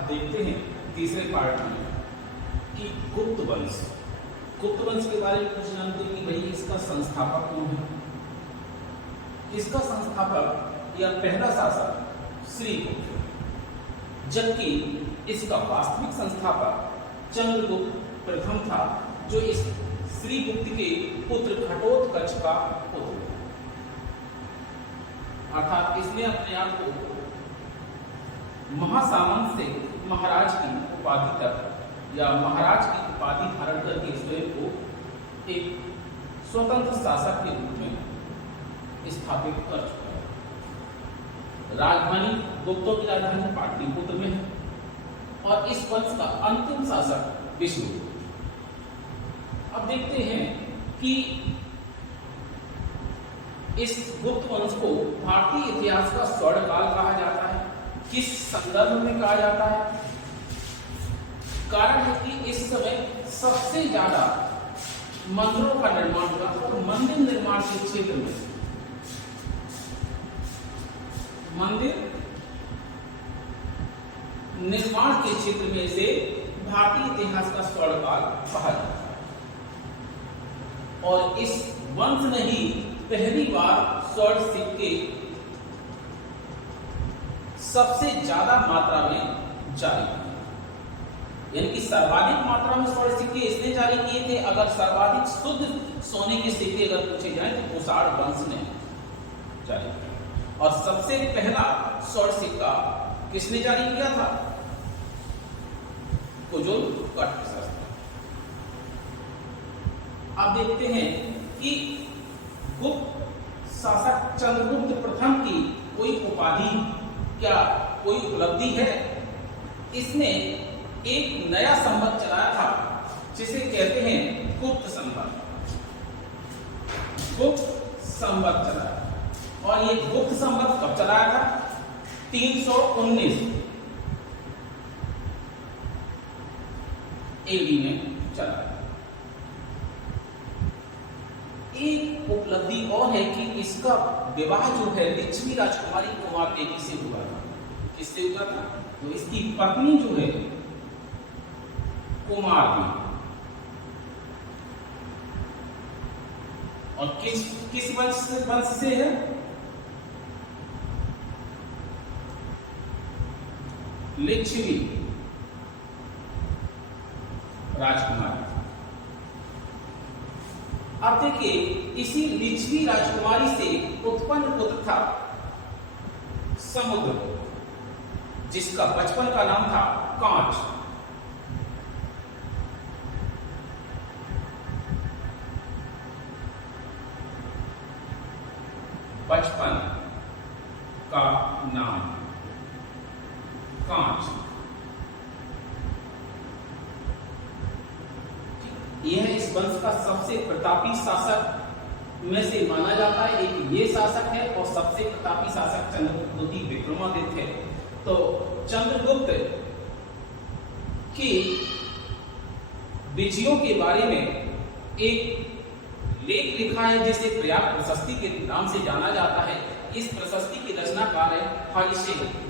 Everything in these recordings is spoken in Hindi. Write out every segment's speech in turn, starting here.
अब देखते हैं तीसरे पार्ट में कि गुप्त वंश। गुप्त वंश के बारे में कुछ जानते हैं कि भाई इसका संस्थापक कौन है। इसका संस्थापक या पहला शासक श्रीगुप्त, जबकि इसका वास्तविक संस्थापक चंद्रगुप्त प्रथम था, जो इस श्रीगुप्त के पुत्र घटोत्कच का पुत्र था। अर्थात इसने अपने आप को महासामंत से महाराज की उपाधि तक या महाराज की उपाधि धारण करके स्वयं को एक स्वतंत्र शासक के रूप में स्थापित कर चुका है। राजधानी गुप्तों की राजधानी पाटलिपुत्र में है और इस वंश का अंतिम शासक विष्णुगुप्त। अब देखते हैं कि इस गुप्त वंश को भारतीय इतिहास का स्वर्णकाल कहा जाता है। किस संदर्भ में कहा जाता है? कारण है कि इस समय सबसे ज्यादा मंदिरों का निर्माण हुआ था। तो मंदिर निर्माण के क्षेत्र में मंदिर निर्माण के क्षेत्र में इसे भारतीय इतिहास का स्वर्णकाल कहा जाता है। और इस वंश ने ही पहली बार स्वर्ण सिक्के सबसे ज्यादा मात्रा में जारी किए, यानी कि सर्वाधिक मात्रा में स्वर्ण सिक्के इसने जारी किए थे। अगर सर्वाधिक शुद्ध सोने के सिक्के अगर पूछे जाए तो कुषाण वंश ने जारी किया। और सबसे पहला स्वर्ण सिक्का किसने जारी किया था? कुजुल-कट्ट शासक। अब देखते हैं कि गुप्त शासक चंद्रगुप्त प्रथम की कोई उपाधि, क्या कोई उपलब्धि है? इसने एक नया संवत चलाया था जिसे कहते हैं गुप्त संवत। गुप्त संवत चलाया। और ये गुप्त संवत कब चलाया था? 319 एडी में चला। एक उपलब्धि और है कि इसका विवाह जो है लिच्छवी राजकुमारी कुमार देवी से हुआ था। किससे हुआ था? तो इसकी पत्नी जो है कुमार देवी। और किस वंश से है? लिच्छवी राजकुमारी। अब देखिए, इसी लिच्छवी राजकुमारी से उत्पन्न पुत्र था समुद्रगुप्त, जिसका बचपन का नाम था कांच। बचपन का नाम कांच। यह इस वंश का सबसे प्रतापी शासक में से माना जाता है। एक ये शासक है और सबसे प्रतापी शासक चंद्रगुप्त विक्रमादित्य है। तो चंद्रगुप्त की विजयों के बारे में एक लेख लिखा है जिसे प्रयाग प्रशस्ति के नाम से जाना जाता है। इस प्रशस्ति की रचनाकार है हरिशेन।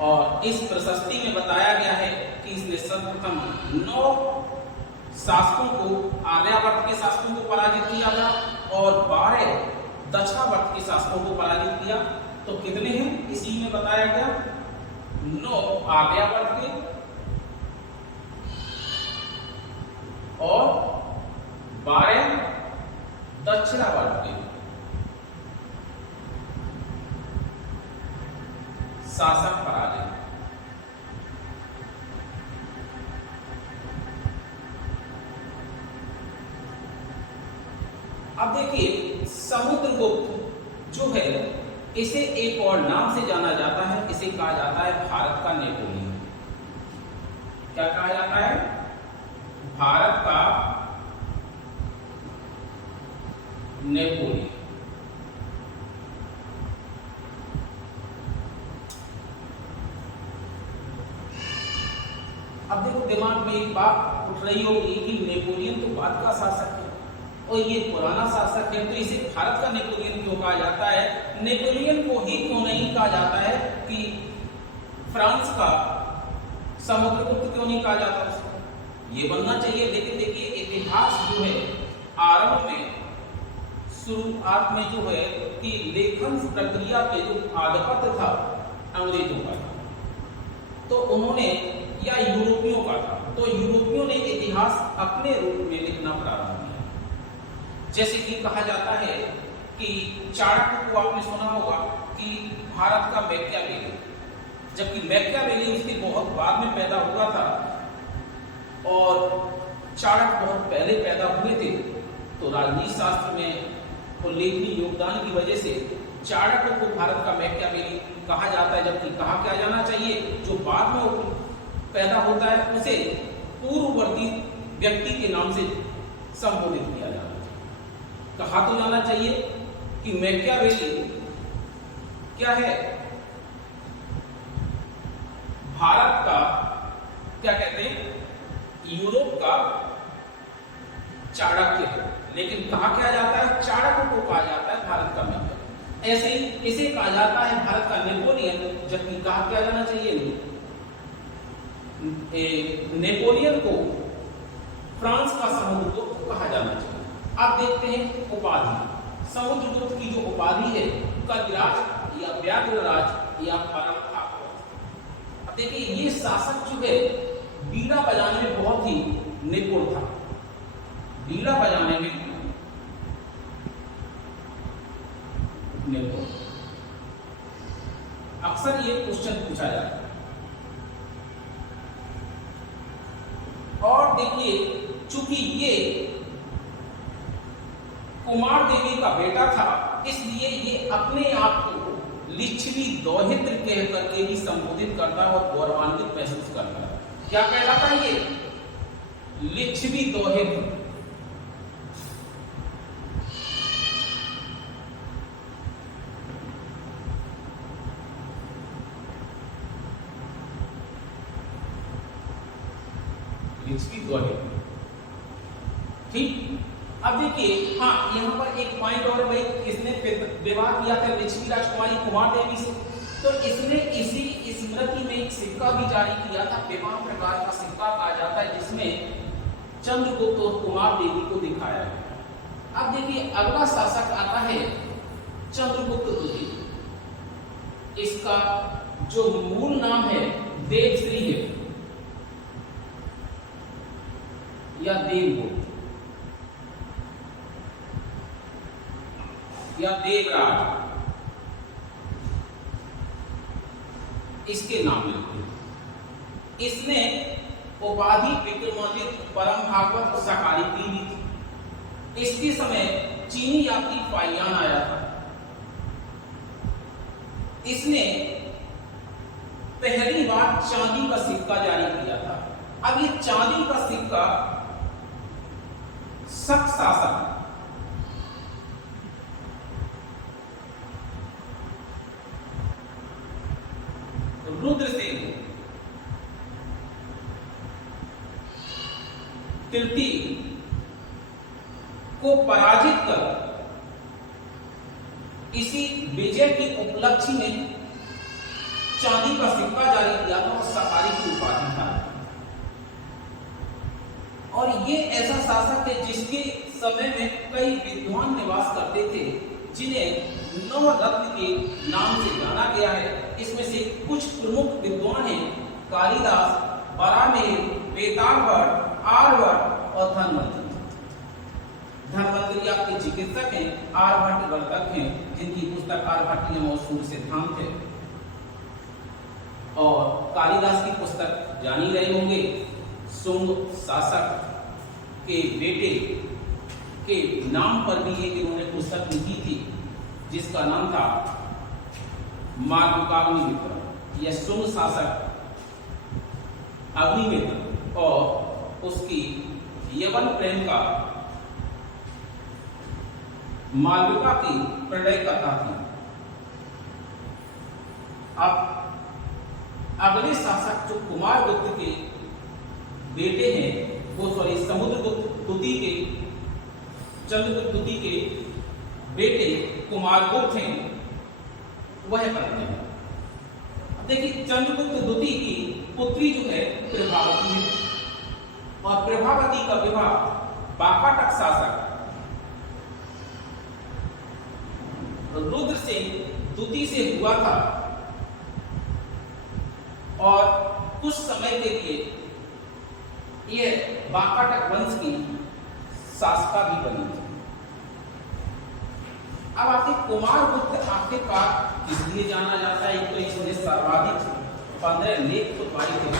और इस प्रशस्ति में बताया गया है कि इसने सर्वप्रथम 9 शासकों को, आर्यावर्त के शासकों को पराजित किया था और 12 दक्षिणावर्त के शासकों को पराजित किया। तो कितने हैं इसी में बताया गया? 9 आर्यावर्त के और 12 दक्षिणावर्त के शासक पराजित। अब देखिए, समुद्रगुप्त जो है इसे एक और नाम से जाना जाता है। इसे कहा जाता है भारत का नेपोलियन। क्या कहा जाता है? भारत का नेपोलियन। अब देखो, दिमाग में एक बात उठ रही होगी कि नेपोलियन तो बाद का शासक है, और ये पुराना शासक है, तो इसे भारत का नेपोलियन क्यों कहा जाता है? नेपोलियन को ही क्यों नहीं कहा जाता है कि फ्रांस का समुद्रगुप्त क्यों नहीं कहा जाता उसको? ये बनना चाहिए। लेकिन देखिए इतिहास जो है आरंभ में शुरुआत में जो है कि लेखन प्रक्रिया पे जो आधिपत्य था अंग्रेजों का था, तो उन्होंने या यूरोपियों का था, तो यूरोपियों ने इतिहास अपने रूप में लिखना प्रारंभ किया। जैसे कि कहा जाता है कि चाणक्य को आपने सुना होगा कि भारत का मैकियावेली, जबकि मैकियावेली उसके बहुत बाद में पैदा हुआ था और चाणक्य बहुत पहले पैदा हुए थे। तो राजनीति शास्त्र में उल्लेखनीय योगदान की वजह से चाणक्य को भारत का मैकियावेली कहा जाता है, जबकि कहा क्या जाना चाहिए जो बाद में पैदा होता है उसे पूर्ववर्ती व्यक्ति के नाम से संबोधित किया जाना चाहिए। कहा तो जाना चाहिए कि मैकियावेली क्या है? भारत का क्या कहते हैं, यूरोप का चाणक्य है, लेकिन कहा क्या जाता है? चाणक्य को कहा जाता है भारत का मैकियावेली। ऐसे ही इसे कहा जाता है भारत का नेपोलियन, जबकि कहा क्या जाना चाहिए? नेपोलियन को फ्रांस का समुद्रगुप्त कहा जाना चाहिए। अब देखते हैं उपाधि। समुद्रगुप्त की जो उपाधि है, कविराज या व्याघ्रराज या परम भागवत। अब देखिए ये शासक जो है बीड़ा बजाने में बहुत ही निपुण था। बीड़ा बजाने में निपुण। अक्सर ये क्वेश्चन पूछा जाता है। और देखिए चूंकि ये कुमार देवी का बेटा था, इसलिए ये अपने आप को लिच्छवी दौहित्र कह करके ही संबोधित करता और गौरवान्वित महसूस करता है। क्या कहलाता है ये? लिच्छवी दौहित्र। लिच्छवी दौहित्र, ठीक। अब देखिए हाँ, यहाँ पर एक पॉइंट और भाई, इसने विवाह किया था लिच्छवी राजकुमारी कुमार देवी से, तो इसने इसी स्मृति में एक सिक्का भी जारी किया था, विवाह प्रकार का सिक्का कहा जाता है, जिसमें चंद्रगुप्त और कुमार देवी को दिखाया है। अब देखिए अगला शासक आता है चंद्रगुप्त द्वितीय। इसका जो मूल नाम है देवश्री है या देवगुप्त या देवराज, इसके नाम मिलते हैं। इसने उपाधि विक्रमादित्य, परम भागवत और शाकाहारी की भी थी। इसके समय चीनी यात्री फाइयान आया था। इसने पहली बार चांदी का सिक्का जारी किया था। अब ये चांदी का सिक्का शक शासक रुद्रसेन तृतीय को पराजित कर इसी विजय की उपलक्ष्य में चांदी का सिक्का जारी किया था और शाकाहारी की उपाधि था। और ये ऐसा शासक है जिसके समय में कई विद्वान निवास करते थे, जिन्हें नौ रत्न के नाम से जाना गया है। इसमें से कुछ प्रमुख विद्वान हैं कालिदास, बराहमिहिर, वेतालभट्ट, आर्यभट्ट और धनवंतरी। धनवंतरी आपके चिकित्सक हैं, आर्यभट्ट वर्तक हैं, जिनकी पुस्तक आर्यभट्टीय और सूर्य सिद्धांत है। और कालिदास की पुस्तक जानी रहे होंगे, शुंग शासक के बेटे के नाम पर भी एक इन्होंने पुस्तक लिखी थी, जिसका नाम था मार्गकाग्निमित्र। यह शुंग शासक अग्निमित्र और उसकी यवन प्रेम का मालविका की प्रणय कथा थी। अब अगले शासक जो कुमारगुप्त के बेटे हैं, वो समुद्रगुप्त द्वितीय के चंद्रगुप्त द्वितीय के बेटे कुमारगुप्त हैं वह करते हैं। देखिए चंद्रगुप्त द्वितीय की पुत्री जो है प्रभावती है और प्रभावती का विवाह बाकाटक शासक रुद्रसेन द्वितीय से हुआ था और कुछ समय के लिए यह बाकाटक वंश की शासका भी बनी थी। अब आखिर कुमारगुप्त आखिरकार इसलिए जाना जाता है तो इसने सर्वाधिक 15 लेख खुदवाए थे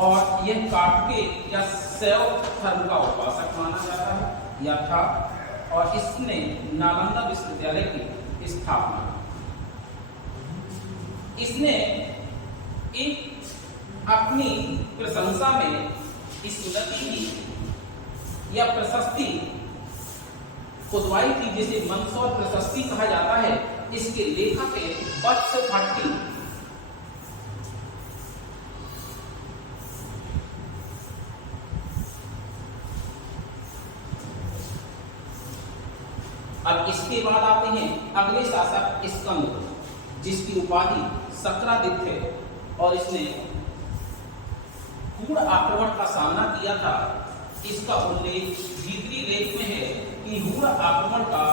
और यह कार्तिकेय या शैव धर्म का उपासक माना जाता है या था और इसने नालंदा विश्वविद्यालय की स्थापना। इसने एक अपनी प्रशंसा में इस नदी की या प्रशस्ति खुदवाई थी जिसे मंदसौर प्रशस्ति कहा जाता है। इसके लेखक है वत्स भट्टी। अब इसके बाद आते हैं अगले शासक स्कंद जिसकी उपाधि शक्रादित्य है और इसने पूर्ण आक्रमण का सामना किया था। इसका उल्लेख भीतरी लेख में है कि हुड़ आक्रमण का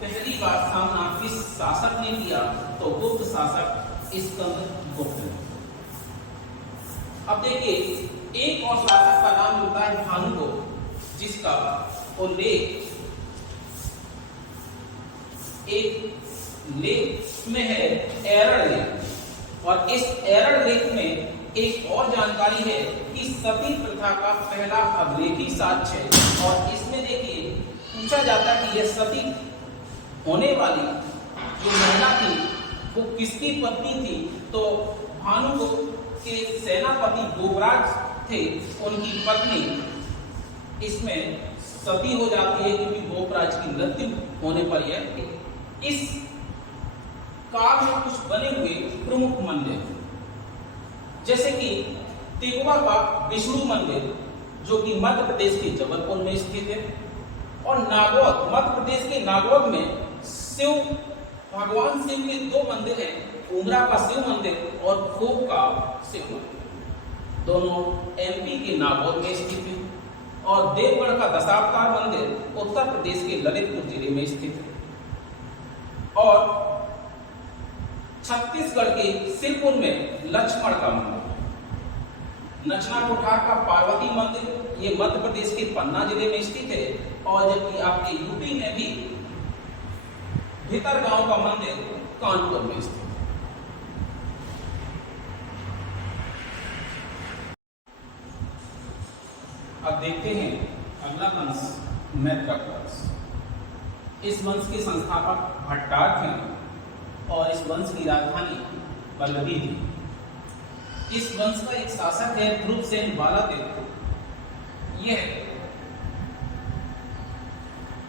पहली बार सामना किस शासक ने किया तो गुप्त शासक स्कंदगुप्त ने। अब देखिए एक और शासक का नाम होता है भानुगुप्त जिसका उल्लेख एक लेख में है एरर लेख और इस एरर लेख में एक और जानकारी है कि सती प्रथा का पहला अभिलेखी साक्ष्य है और इसमें देखिए पूछा जाता है कि यह सती होने वाली जो महिला थी वो किसकी पत्नी थी तो भानुगुप्त के सेनापति गोपराज थे उनकी पत्नी इसमें सती हो जाती है क्योंकि गोपराज की मृत्यु होने पर यह इस काल में कुछ बने हुए प्रमुख मंदिर जैसे कि तिगवा का विष्णु मंदिर जो कि मध्य प्रदेश के जबलपुर में स्थित है और नागौद मध्य प्रदेश के नागौद में शिव भगवान शिव के दो मंदिर हैं उमरा का शिव मंदिर और खोप का शिव मंदिर दोनों एमपी के नागौद में स्थित है और देवगढ़ का दशावतार मंदिर उत्तर प्रदेश के ललितपुर जिले में स्थित है और छत्तीसगढ़ के सिरपुर में लक्ष्मण का मंदिर नचना कोठार का पार्वती मंदिर ये मध्य प्रदेश के पन्ना जिले में स्थित है और जबकि आपके यूपी में भी भीतरगांव का मंदिर कानपुर में स्थित है। अब देखते हैं अगला वंश मैत्रक वंश। इस वंश के संस्थापक भट्टारक हैं और इस वंश की राजधानी वल्लभी थी। इस वंश का एक शासक है ध्रुवसेन बालादेव। यह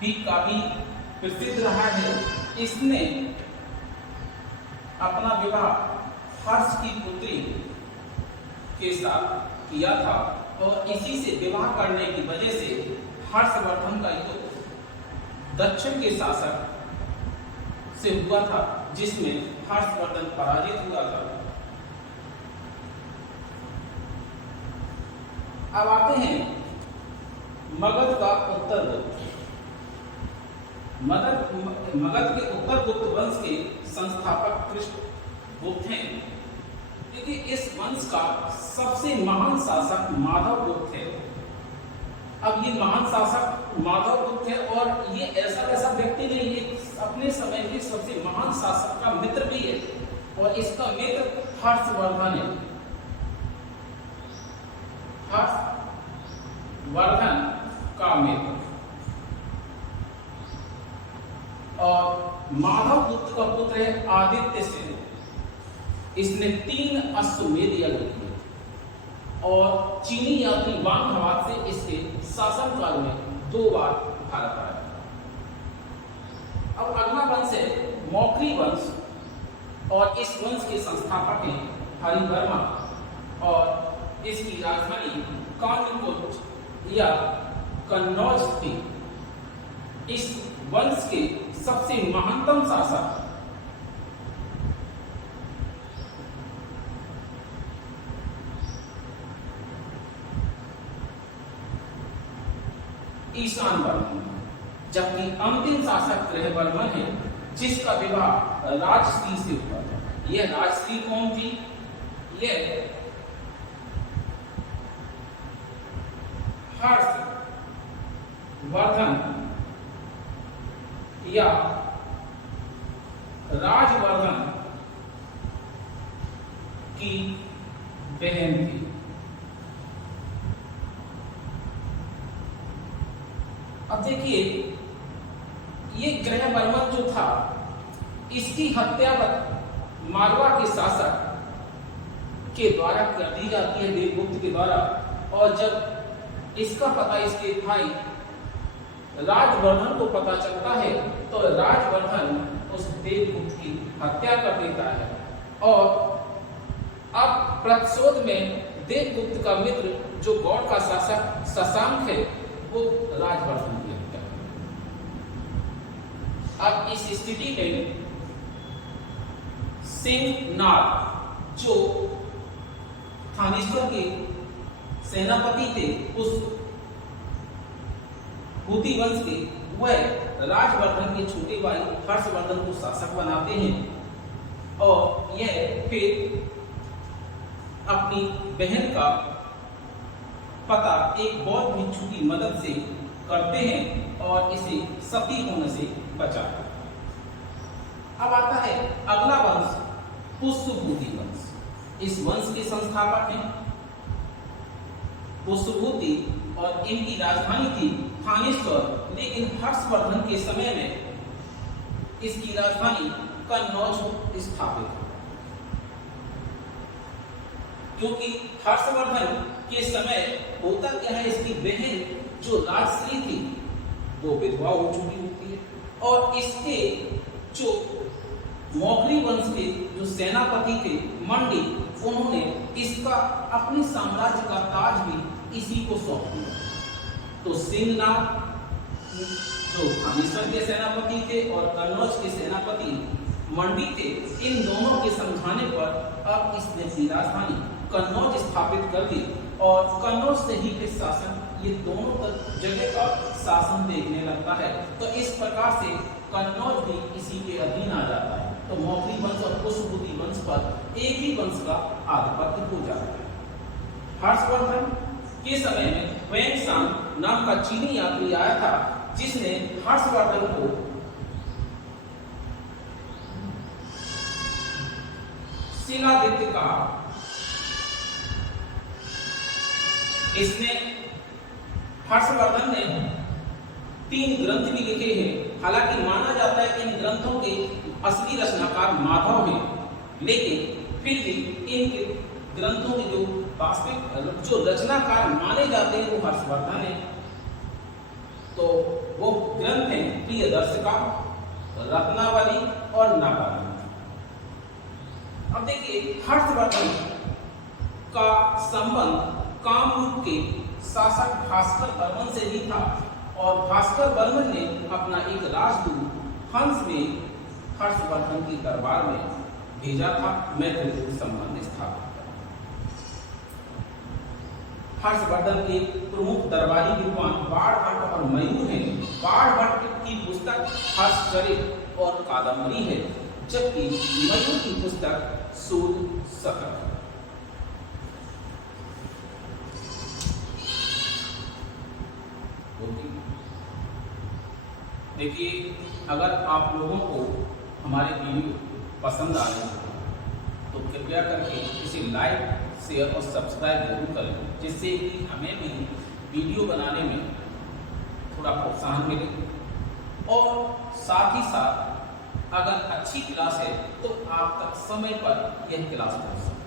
भी काफी प्रसिद्ध रहा है। इसने अपना विवाह हर्ष की पुत्री के साथ किया था और इसी से विवाह करने की वजह से हर्षवर्धन का युद्ध दक्षिण के शासक से हुआ था जिसमें हर्षवर्धन पराजित हुआ था। अब आते हैं मगध का उत्तर गुप्त। मगध के उत्तर गुप्त वंश के संस्थापक कृष्णगुप्त हैं क्योंकि इस वंश का सबसे महान शासक माधवगुप्त है। अब ये महान शासक माधवगुप्त है और ये ऐसा वैसा व्यक्ति नहीं, ये अपने समय के सबसे महान शासक का मित्र भी है और इसका मित्र हर्षवर्धन है। हर्षवर्धन का मित्र और माधवगुप्त का पुत्र है आदित्य सेन। इसने 3 अश्वमेध यज्ञ किए और चीनी यात्री वांग हवात से इसके शासनकाल में 2 बार भारत आया। अब अगला वंश है मौखरी वंश और इस वंश के संस्थापक हैं हरिवर्मा और इसकी राजधानी कानपुर या कन्नौज थे इस वंश के सबसे महानतम शासक। ईशान वर्मन, जबकि अंतिम शासक ग्रहवर्मन है जिसका विवाह राजश्री से हुआ था। यह राजश्री कौन थी? यह हर्ष वर्धन या राजवर्धन की बहन थी। अब देखिए, ये ग्रहवर्मन जो था इसकी हत्या मालवा के शासक के द्वारा कर दी जाती है, देवगुप्त के द्वारा। और जब इसका पता इसके भाई राजवर्धन को पता चलता है तो राजवर्धन उस देवगुप्त की हत्या कर देता है। और अब प्रतिशोध में देवगुप्त का मित्र जो गौड़ का शासक शशांक है वो राजवर्धन की हत्या। अब इस स्थिति में सिंहनाथ जो थानेश्वर के सेनापति थे उस हूती वंश के, वह राजवर्धन के छोटे भाई हर्षवर्धन को शासक बनाते हैं और यह फिर अपनी बहन का पता एक बौद्ध भिक्षु की मदद से करते हैं और इसे सती होने से बचाते हैं। अब आता है अगला वंश, पुष्यभूति वंश। इस वंश के संस्थापक हैं पुष्यभूति और इनकी राजधानी थी थानेश्वर, लेकिन हर्षवर्धन के समय में इसकी राजधानी कन्नौज स्थापित हुई, क्योंकि हर्षवर्धन के समय होता क्या है, इसकी बहन जो राजश्री थी वो विधवा हो चुकी होती है और इसके जो मौखरी वंश के जो सेनापति थे मंडी, उन्होंने इसका अपने साम्राज्य का ताज भी इसी को सौंप दिया। तो सिंहनाथ जो थानेश्वर के सेनापति थे और कन्नौज के सेनापति मंडी थे, इन दोनों के समझाने पर अब इसने अपनी राजधानी कन्नौज स्थापित कर दी और कन्नौज से ही फिर शासन ये दोनों जगह का शासन देखने लगता है। तो इस प्रकार से कन्नौज भी इसी के अधीन आ जाता है। तो मौखरी वंश और पुष्यभूति वंश पर एक ही वंश का आधिपत्य हो जाता है। हर्षवर्धन के समय में वेंगसांग नाम का चीनी यात्री आया था जिसने हर्षवर्धन को शिलादित्य कहा। इसने हर्षवर्धन ने 3 ग्रंथ भी लिखे हैं। हालांकि माना जाता है कि इन ग्रंथों के असली रचनाकार माधव हैं, लेकिन फिर भी इन ग्रंथों के जो वास्तविक जो रचनाकार माने जाते हैं वो हर्षवर्धन है। तो वो ग्रंथ हैं प्रियदर्शिका, रत्नावली और नागावली। अब देखिए, हर्षवर्धन का संबंध कामरूप के शासक भास्कर बर्मन से भी था और भास्कर बर्मन ने अपना एक राजदूत हंस में हर्षवर्धन के दरबार में भेजा था मैत्रीपूर्ण संबंध स्थापित। हर्षवर्धन के प्रमुख दरबारी विद्वान बाणभट्ट और मयूर हैं। बाणभट्ट की पुस्तक हर्षचरित और कादम्बरी है, जबकि मयूर की पुस्तक सूर्य शतक है। देखिए, अगर आप लोगों को हमारे वीडियो पसंद आ रहे हैं तो कृपया करके इसे लाइक, शेयर और सब्सक्राइब जरूर करें, जिससे कि हमें भी वीडियो बनाने में थोड़ा प्रोत्साहन मिले। और साथ ही साथ अगर अच्छी क्लास है तो आप तक समय पर यह क्लास पहुंच सके।